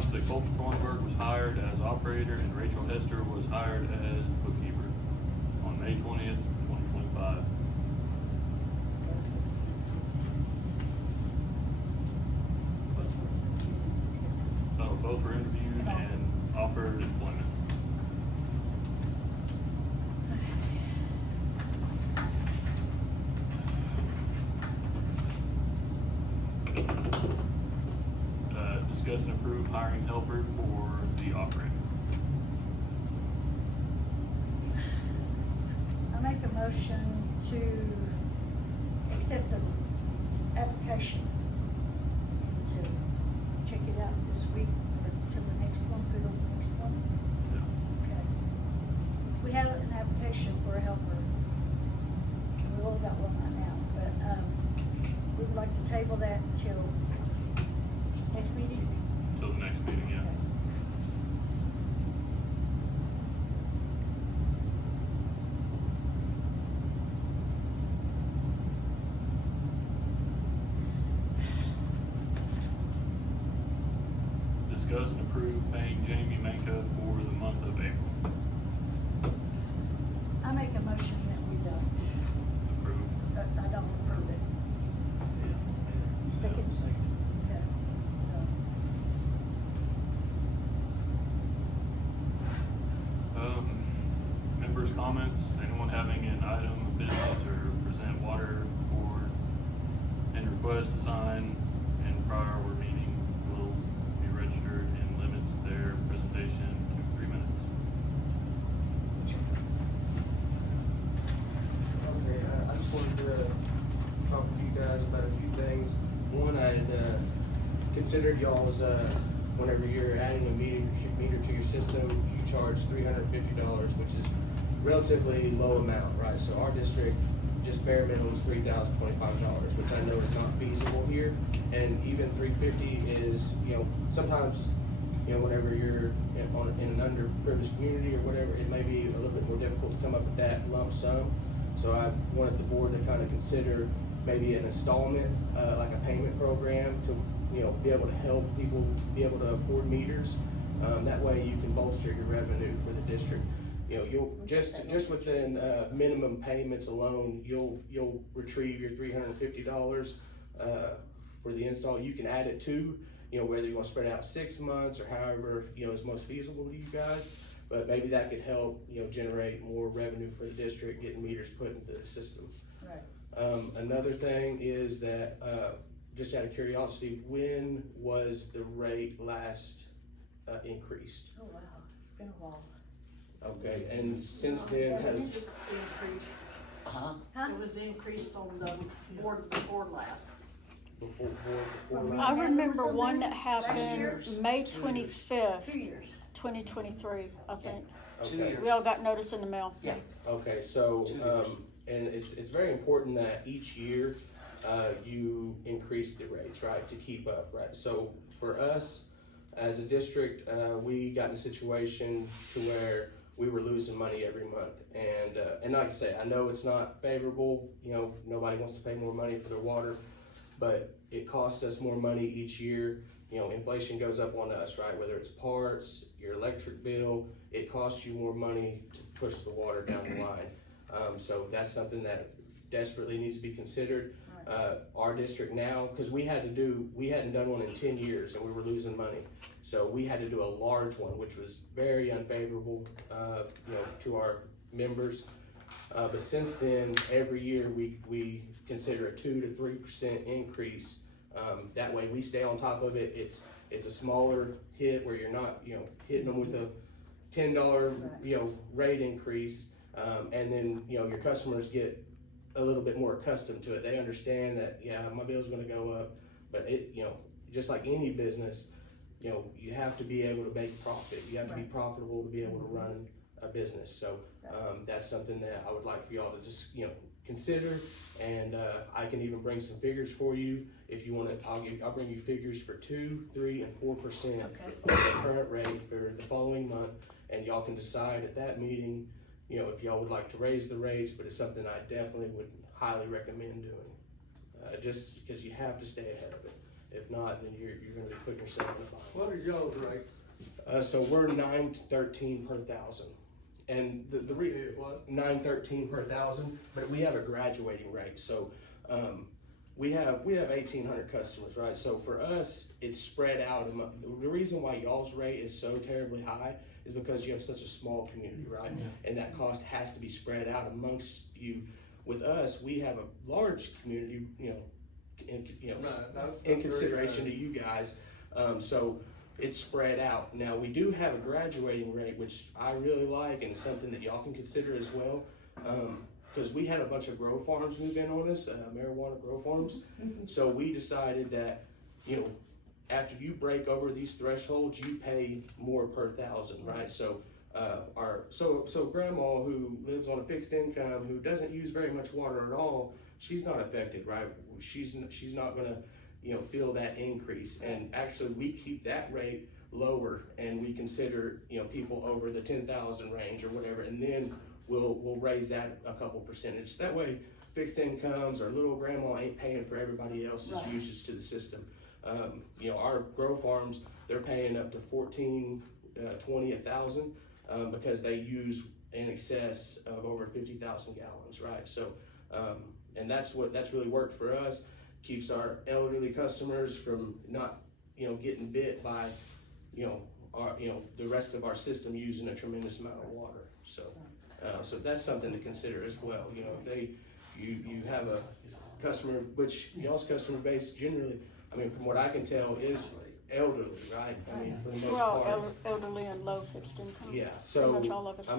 announce that Colton Thornburg was hired as operator and Rachel Hester was hired as bookkeeper on May 20th, 2025. So both were interviewed and offered employment. Discuss and approve hiring helper for the operator. I make a motion to accept the application to check it out this week or till the next one, put on the next one. Okay. We have an application for a helper. We've all got one right now, but, we would like to table that until next meeting. Till the next meeting, yeah. Okay. Discuss and approve paying Jamie Manka for the month of April. I make a motion that we don't, Approve. I don't approve it. Second. Okay. Members' comments, anyone having an item of business or present water board and request to sign in prior or meeting will be registered and limits their presentation to 3 minutes. Okay, I just wanted to talk with you guys about a few things. One, I had considered y'all's, whenever you're adding a meter to your system, you charge $350, which is relatively low amount, right? So our district, just bare minimum is $3,025, which I know is not feasible here. And even $350 is, sometimes, whenever you're in an underprivileged community or whatever, it may be a little bit more difficult to come up with that lump sum. So I wanted the board to kind of consider maybe an installment, like a payment program to, be able to help people be able to afford meters. That way you can bolster your revenue for the district. You'll just within minimum payments alone, you'll retrieve your $350 for the install. You can add it to, whether you want to spread it out 6 months or however is most feasible to you guys. But maybe that could help generate more revenue for the district, getting meters put into the system. Right. Another thing is that just out of curiosity, when was the rate last increased? Oh, wow, it's been a while. Okay, and since then has, Increased, Huh? it was increased on the board before last. before I last? remember one that Last year? happened May 25th, 2 years. 2023, I think. Okay. We all got notice in the mail. Yeah. Okay, so, 2 years. and it's very important that each year, you increase the rates, right, to keep up, right? So for us, as a district, we got in a situation to where we were losing money every month. And like I say, I know it's not favorable, nobody wants to pay more money for their water, but it costs us more money each year. Inflation goes up on us, right? Whether it's parts, your electric bill, it costs you more money to push the water down the line. So that's something that desperately needs to be considered. Our district now, because we hadn't done one in 10 years and we were losing money. So we had to do a large one, which was very unfavorable, to our members. But since then, every year we consider a 2 to 3% increase. That way we stay on top of it. It's a smaller hit where you're not, hitting them with a $10, rate increase. And then, your customers get a little bit more accustomed to it. They understand that, yeah, my bill's gonna go up, but it, just like any business, you have to be able to make profit. You have to be profitable to be able to run a business. So, that's something that I would like for y'all to just, consider. And, I can even bring some figures for you. If you want to, I'll bring you figures for 2, 3, and 4% of the current rate for the following month. And y'all can decide at that meeting, if y'all would like to raise the rates, but it's something I definitely would highly recommend doing. Just because you have to stay ahead of it. If not, then you're gonna be putting yourself in a bind. What is y'all's rate? So we're 913 per thousand, and the Is what? 913 per thousand, but we have a graduating rate. So we have 1,800 customers, right? So for us, it's spread out. The reason why y'all's rate is so terribly high is because you have such a small community, right? And that cost has to be spread out amongst you. With us, we have a large community, in consideration to you guys. So it's spread out. Now, we do have a graduating rate, which I really like, and it's something that y'all can consider as well. Because we had a bunch of grow farms move in on us, marijuana grow farms. So we decided that, after you break over these thresholds, you pay more per thousand, right? So so grandma who lives on a fixed income, who doesn't use very much water at all, she's not affected, right? She's not gonna, feel that increase. And actually, we keep that rate lower, and we consider, people over the 10,000 range or whatever, and then we'll raise that a couple percentage. That way, fixed incomes or little grandma ain't paying for everybody else's Right. usage to the system. Our grow farms, they're paying up to 14, 20, 1,000, because they use in excess of over 50,000 gallons, right? So, and that's really worked for us. Keeps our elderly customers from not, getting bit by, the rest of our system using a tremendous amount of water. So, so that's something to consider as well. If you have a customer, which y'all's customer base generally, from what I can tell, is elderly, right? For the most We're all part. elderly and low fixed income. Yeah, Pretty so, much all of us. I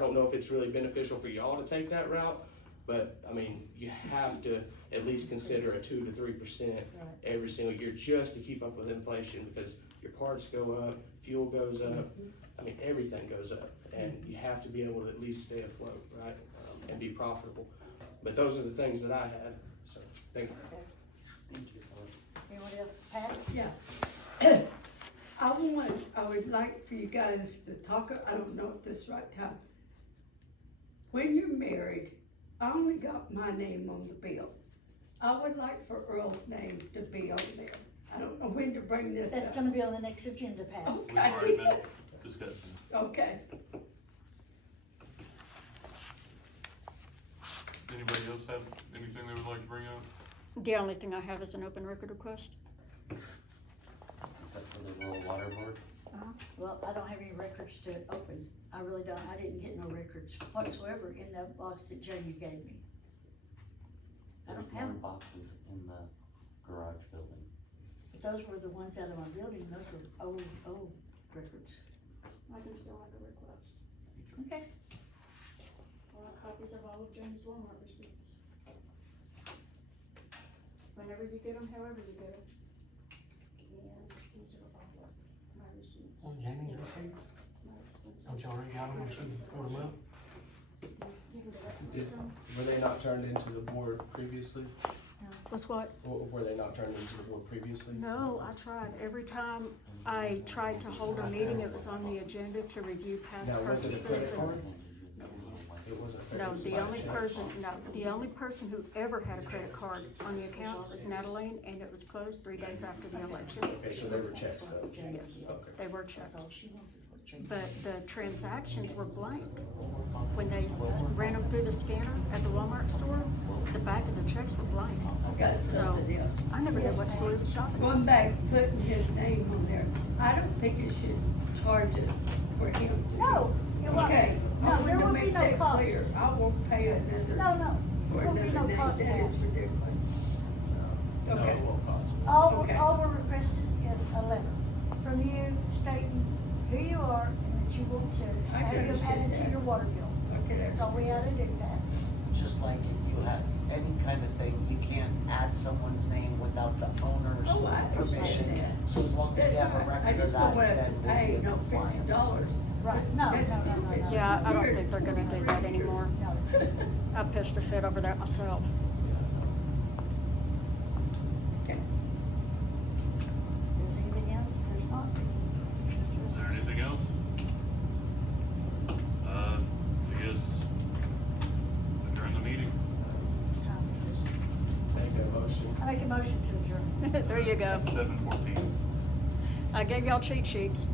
don't know if it's really beneficial for y'all to take that route, but, you have to at least consider a 2 to 3% every single year just to keep up with inflation, because your parts go up, fuel goes up, everything goes up, and you have to be able to at least stay afloat, right? And be profitable. But those are the things that I had, so, thank you. Anyone else? Pat? Yeah. I would like for you guys to talk, I don't know if this is the right time. When you're married, I only got my name on the bill. I would like for Earl's name to be on there. I don't know when to bring this That's up. gonna be on the next agenda, Pat. We've already Okay. been discussing. Okay. Anybody else have anything they would like to bring up? The only thing I have is an open record request. Is that for the rural water board? Well, I don't have any records to open. I really don't. I didn't get no records whatsoever in the box that Jamie gave me. I There's don't have more them. boxes in the garage building. But those were the ones out of my building. Those were old records. I can still make a request. Okay. I want copies of all of James Walmart receipts. Whenever you get them, however you get them. And these are all of my receipts. On Jamie's receipts? My expenses. Don't you already got them, we should throw them up? You can do that Did- sometime. Were they not turned into the board previously? What's what? Or were they not turned into the board previously? No, I tried. Every time I tried to hold a meeting, it was on the agenda to review past Now, was it a purchases. credit card? And did you get one away? It wasn't. a No, credit the card. only person who ever had a credit card on the account was Natalie, and it was closed 3 days after the election. Okay, so they were checks though? Yes, Okay. they were That's all checks. she wants is what Jamie. But the transactions were blank. When they ran them through the scanner at the Walmart store, the back of the checks were blank. I got So, something else. I never knew what store he was shopping at. Going back, putting his name on there, I don't think it should charge us for him to. No, it won't. Okay, No, I there want to will be make no that cost. clear. I won't pay another. No, no, For there will be another no name, cost that now. is ridiculous. No, Okay. it won't cost. Okay. All we're requesting is a letter from you stating who you are and that you want to I have can him understand added to that. your water bill. Okay, That's all we had to do, Pat. Just like if you have any kind of thing, you can't add someone's name without the owner's Oh, I understand permission. that. So as long as we That's have a all right. I record of just don't that, want to then have to we'll be pay in no compliance. $50. Right, no, That's no. stupid. Yeah, I don't We're think they're gonna do that anymore. No. I pitched a fit over that myself. Okay. There's anything else? There's not. Is there anything else? I guess adjourn the meeting. Time decision. Make a motion. I make a 7/14. I gave y'all cheat sheets.